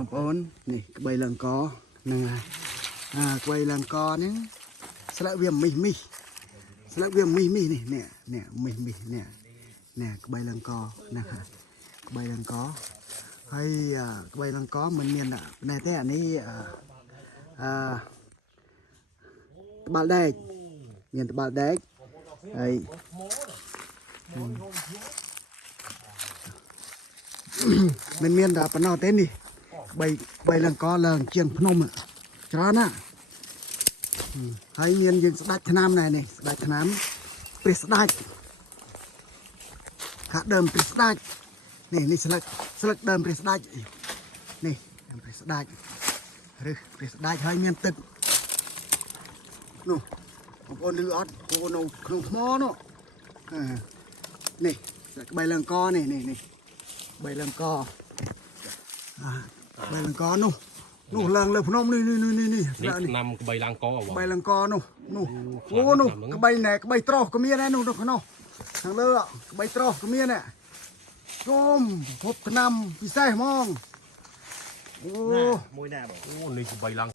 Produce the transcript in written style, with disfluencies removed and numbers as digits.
បងប្អូននេះក្បីលង្កហ្នឹងហើយក្បីលង្កនេះស្លឹកវាមីសស្លឹកវាមីសនេះនេះមីសនេះក្បីលង្កណាក្បីលង្កហើយក្បីលង្កមិនមានណែទេអានេះត្បាល់ដែកមានត្បាល់ដែកហើយមិនមានតែប៉ុណ្ណោះទេនេះក្បីលង្កឡើងជាងភ្នំច្រើនណាហើយមានយើងស្ដាច់ឆ្នាំណែនេះស្ដាច់ឆ្នាំព្រះស្ដាច់ខាក់ដើមព្រះស្ដាច់នេះស្លឹកដើមព្រះស្ដាច់នេះដើមព្រះស្ដាច់ឬព្រះស្ដាច់ហើយមានទឹកនោះបងប្អូនឮអត់បងប្អូននៅក្នុងថ្មនោះនេះក្បីលង្កនេះក្បីលង្កក្បីលង្កនោះឡើងលើភ្នំនេះឆ្នាំក្បីលង្កក្បីលង្កនោះអូនោះក្បីណែក្បីត្រោះក៏មានដែរនោះខាងលើក្បីត្រោះក៏មានដែរជុំហូបឆ្នាំពិសេសហ្មងអូមួយណាបងអូនេះក្បីលង្